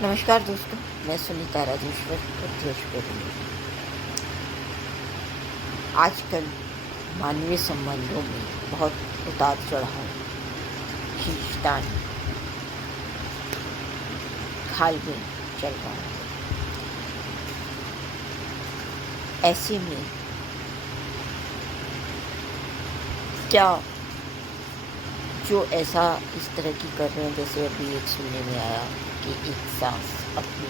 नमस्कार दोस्तों, मैं सुनीता राजेश्वर अध्यक्षवरिणी। आजकल मानवीय संबंधों में बहुत उतार चढ़ाव, खींचतान, खालमेल चल रहा है। ऐसे में क्या जो ऐसा इस तरह की कर रहे हैं, जैसे अभी एक सुनने में आया कि एक सास अपनी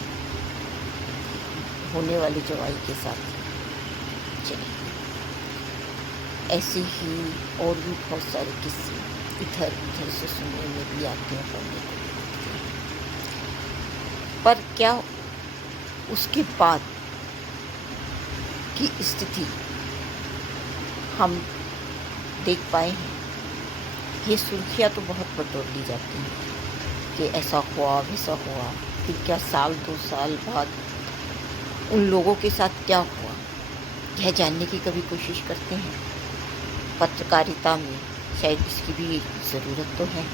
होने वाली जवाई के साथ चली गई। ऐसे ही और भी बहुत सारे किस्से इधर उधर से सुनने में भी आते हैं, पढ़ने को भी मिलते हैं। पर क्या उसके बाद की स्थिति हम देख पाए हैं? ये सुर्खियाँ तो बहुत बटोर ली जाती हैं कि ऐसा हुआ वैसा हुआ, फिर क्या साल 2 साल बाद उन लोगों के साथ क्या हुआ, यह जानने की कभी कोशिश करते हैं? पत्रकारिता में शायद इसकी भी ज़रूरत तो है।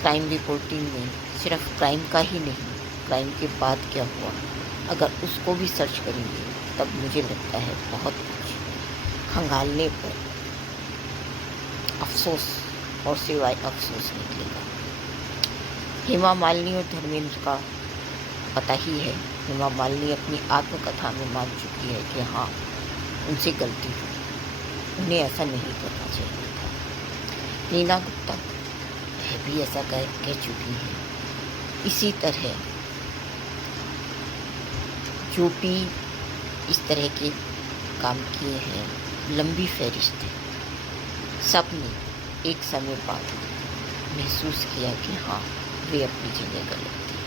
क्राइम रिपोर्टिंग में सिर्फ क्राइम का ही नहीं, क्राइम के बाद क्या हुआ, अगर उसको भी सर्च करेंगे तब मुझे लगता है बहुत कुछ खंगालने पर अफसोस और सिवाय अफसोस निकलेगा। हेमा मालिनी और धर्मेंद्र का पता ही है। हेमा मालिनी अपनी आत्मकथा में मान चुकी है कि हाँ, उनसे गलती हुई, उन्हें ऐसा नहीं करना चाहिए था। नीना गुप्ता वह भी ऐसा कह चुकी है। इसी तरह जो भी इस तरह के काम किए हैं, लंबी फहरिस्त है, सब ने एक समय बाद महसूस किया कि हाँ, वे अपनी जगह गलत थी।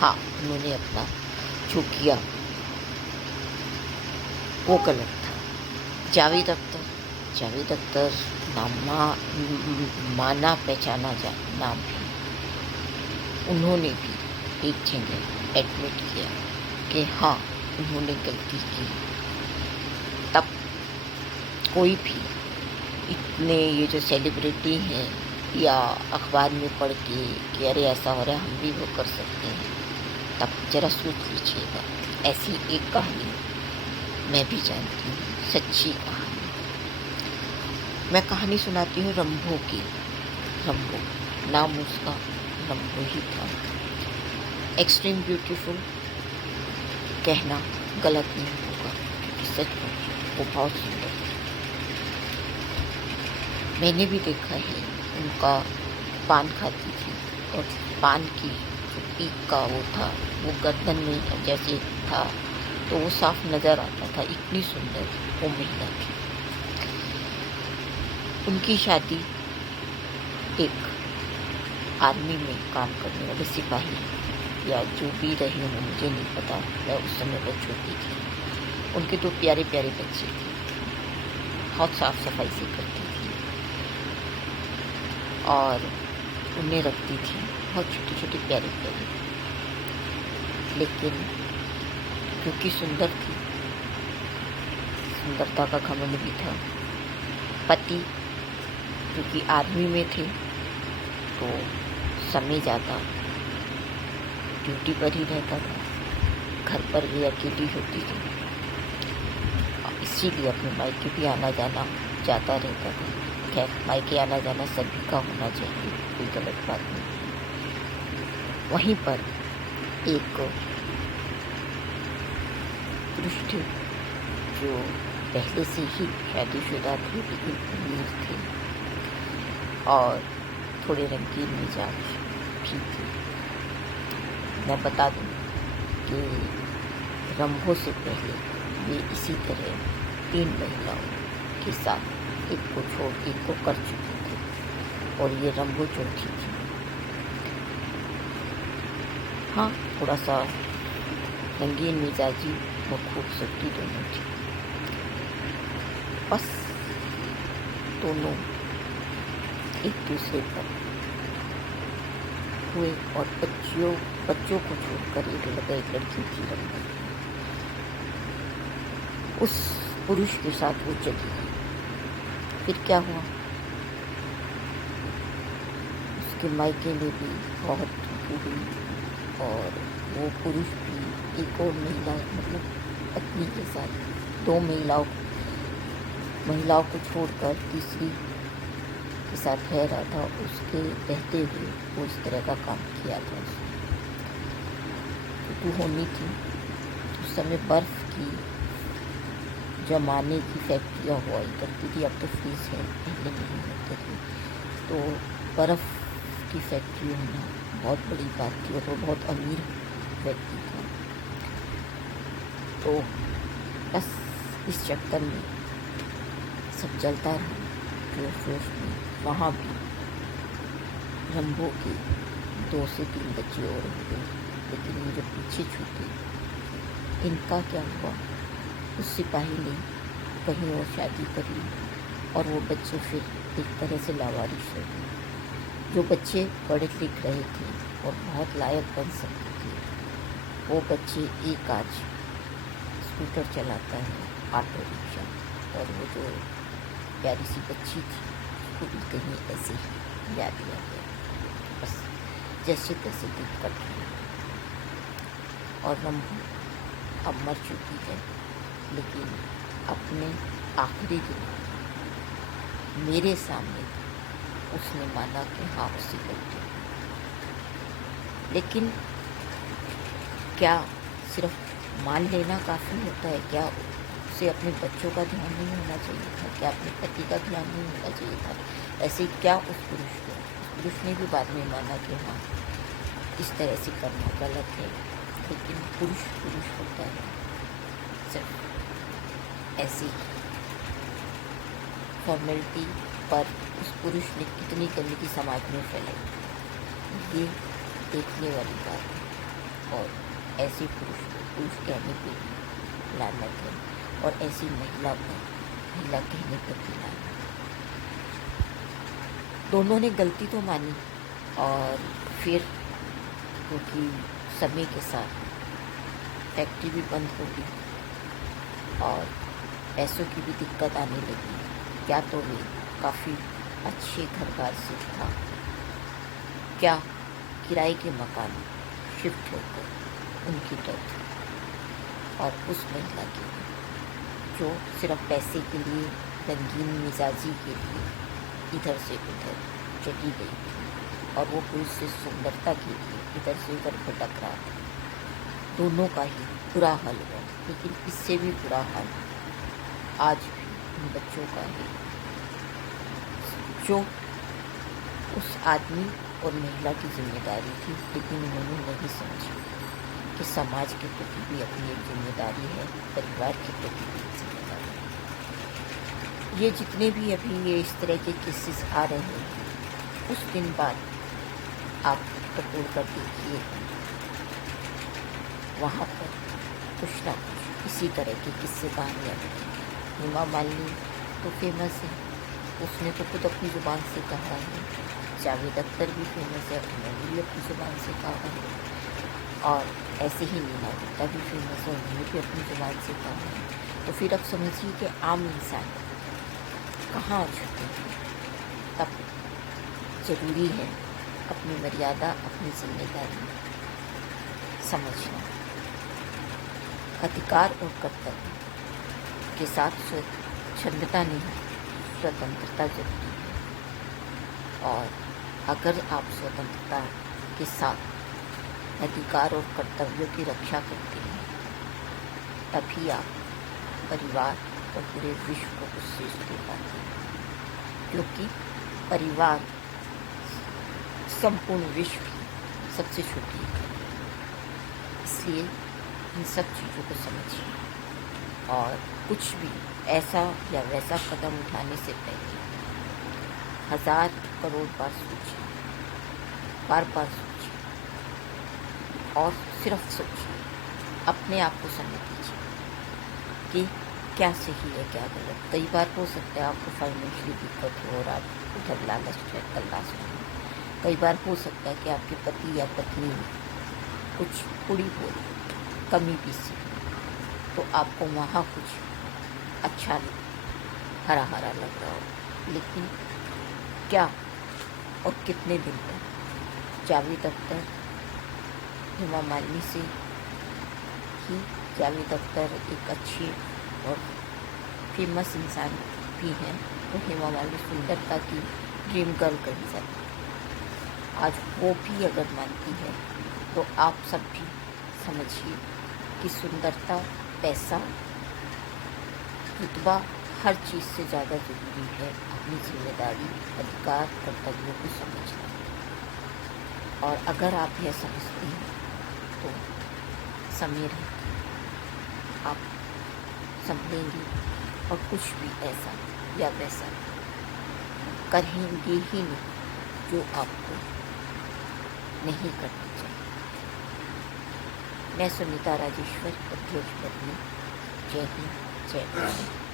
हाँ, उन्होंने अपना जो किया वो गलत था। जावेद अख्तर माना पहचाना नाम है। उन्होंने भी एक जगह एडमिट किया कि हाँ, उन्होंने गलती की। तब कोई भी इतने ये जो सेलिब्रिटी हैं या अखबार में पढ़ के कि अरे ऐसा हो रहा है, हम भी वो कर सकते हैं, तब जरा सोच लीजिएगा। ऐसी एक कहानी मैं भी जानती हूँ, सच्ची कहानी। मैं कहानी सुनाती हूँ रंभो की। रंभो नाम उसका रंभो ही था। एक्सट्रीम ब्यूटीफुल कहना गलत नहीं होगा, क्योंकि सच में वो बहुत सुंदर थी। मैंने भी देखा है, उनका पान खाती थी और पान की जो पीक का वो था, वो गर्दन में जैसे था तो वो साफ नज़र आता था। इतनी सुंदर वो महिला थी। उनकी शादी एक आर्मी में काम करने वाले सिपाही या जो भी रही हूँ, मुझे नहीं पता, मैं उस समय बहुत छोटी थी। उनके 2 प्यारे प्यारे बच्चे थे। बहुत साफ सफाई से करती थी और उन्हें रखती थी, बहुत छोटी छोटी प्यारी प्यारी। लेकिन क्योंकि सुंदर थी, सुंदरता का घमंड भी था। पति क्योंकि आर्मी में थे तो समय ज़्यादा ड्यूटी पर ही रहता था, घर पर भी अकेली होती थी, इसीलिए अपने मायके भी आना जाना जाता रहता था। खैर, मायके आना जाना सभी का होना चाहिए, कोई गलत बात नहीं। वहीं पर एक पुरुष थे जो पहले से ही शादीशुदा थे, लेकिन अमीर थे और थोड़े रंगीन मिजाज भी थे। मैं बता दूं कि रंभो से पहले वे इसी तरह 3 महिलाओं के साथ एक को छोड़ एक को कर चुके थे और ये रंभो चौथी थी। हाँ, थोड़ा सा रंगीन मिजाजी और खूबसूरती दोनों थी। बस दोनों एक दूसरे पर हुए और बच्चों को छोड़कर एक लड़की थी रंभो। उस पुरुष के साथ वो चली गई। फिर क्या हुआ, उसके मायके में भी बहुत हुई और वो पुरुष भी एक और महिला मतलब पत्नी के साथ दो महिलाओं को छोड़कर तीसरी के साथ रह रहा था। उसके रहते हुए वो इस तरह का काम किया था। उसने ऋतु होनी थी, उस समय बर्फ़ की जमाने की फैक्ट्रियाँ हुआ करती थी। अब तो फ्रीज है, पहले नहीं होते थे। तो बर्फ़ की फैक्ट्री होना बहुत बड़ी बात थी और वो बहुत अमीर व्यक्ति था। तो बस इस चक्कर में सब चलता रहा जोश में। वहाँ भी रंबो के 2 से 3 बच्चे और हो गए, लेकिन ये जो पीछे छूटे इनका क्या हुआ? उस सिपाही ने कहीं और शादी कर ली और वो बच्चे फिर एक तरह से लावारिस हो गए। जो बच्चे पढ़े लिख रहे थे और बहुत लायक बन सकते थे, वो बच्चे एक आज स्कूटर चलाता है, ऑटो रिक्शा, और वो जो प्यारी सी बच्ची थी उसको भी कहीं ऐसे ही याद दिया गया। बस जैसे तैसे दिन कट गया और रंभू अब मर चुकी है, लेकिन अपने आखिरी दिन मेरे सामने उसने माना कि हाँ उसी गलती। लेकिन क्या सिर्फ मान लेना काफ़ी होता है? क्या उसे अपने बच्चों का ध्यान नहीं होना चाहिए था? क्या अपने पति का ध्यान नहीं होना चाहिए था? ऐसे क्या उस पुरुष ने भी बाद में माना कि हाँ इस तरह से करना गलत है। लेकिन पुरुष होता है, सिर्फ ऐसी फॉर्मेलिटी पर उस पुरुष ने कितनी गंदगी समाज में फैलाई, ये देखने वाली बात है। और ऐसे पुरुष कहने पे भी लानत है और ऐसी महिला कहने पर भी लानत। दोनों ने गलती तो मानी और फिर क्योंकि समय के साथ फैक्ट्री भी बंद हो गई और पैसों की भी दिक्कत आने लगी। क्या तो वे काफ़ी अच्छे घर-बार से था, क्या किराए के मकान शिफ्ट होकर उनकी डेथ और उस महिला की जो सिर्फ पैसे के लिए, रंगीन मिजाजी के लिए इधर से उधर चली गई थी और वो पुरुष से सुंदरता के लिए इधर से उधर भटक रहा था। दोनों का ही बुरा हाल हुआ, लेकिन इससे भी बुरा हाल आज भी उन बच्चों का है जो उस आदमी और महिला की जिम्मेदारी थी, लेकिन उन्होंने नहीं समझी कि समाज के प्रति भी अपनी एक जिम्मेदारी है, परिवार के प्रति भी एक जिम्मेदारी है। ये जितने भी अभी ये इस तरह के केसेस आ रहे हैं, कुछ दिन बाद आप टटोल कर देखिए, वहाँ पर कुछ ना कुछ इसी तरह के किस्से कहानियाँ बनेंगी। हेमा मालिनी तो फेमस है, उसने तो खुद अपनी ज़ुबान से कहा है। जावेद अख्तर भी फेमस है, उन्होंने भी अपनी ज़ुबान से कहा है। और ऐसे ही नीना गुप्ता भी फेमस है, उन्होंने भी अपनी ज़ुबान से कहा है। तो फिर अब समझिए कि आम इंसान कहाँ छूटे हैं। तब ज़रूरी है अपनी मर्यादा, अपनी जिम्मेदारी समझना। अधिकार और कर्तव्य के साथ स्वच्छंदता नहीं, स्वतंत्रता जरूरी है। और अगर आप स्वतंत्रता के साथ अधिकार और कर्तव्यों की रक्षा करते हैं, तभी आप परिवार और पूरे विश्व को कुछ श्रेष्ठ दे पाते हैं, क्योंकि परिवार संपूर्ण विश्व की सबसे छोटी इकाई है। इसलिए इन सब चीज़ों को समझिए और कुछ भी ऐसा या वैसा कदम उठाने से पहले 1000 करोड़ बार सोचिए, बार बार सोचिए और सिर्फ सोचिए, अपने आप को समय दीजिए कि क्या सही है क्या गलत। कई बार हो सकता है आपको फाइनेंशियली दिक्कत हो और आप उधर लालच में तलाश में। कई बार हो सकता है कि आपके पति या पत्नी कुछ थोड़ी बोली, कमी पीसी, तो आपको वहाँ कुछ अच्छा हरा हरा लग रहा हो। लेकिन क्या और कितने दिन तक जावेद अख्तर हेमा मालिनी से ही जावेद अख्तर एक अच्छी और फेमस इंसान भी हैं, तो हेमा मालिनी सुंदरता की ड्रीम गर्ल कही जाती है। आज वो भी अगर मानती है तो आप सब भी समझिए कि सुंदरता, पैसा, रुतबा हर चीज़ से ज़्यादा ज़रूरी है अपनी जिम्मेदारी, अधिकार, कर्तव्यों को समझना। और अगर आप यह समझते हैं तो समय रहते आप संभलेंगे और कुछ भी ऐसा या वैसा करेंगे ही नहीं जो आपको नहीं करना चाहिए। मैं सुनीता राजेश्वर, अध्यक्ष पत्नी। जय हिंद, जय भारत।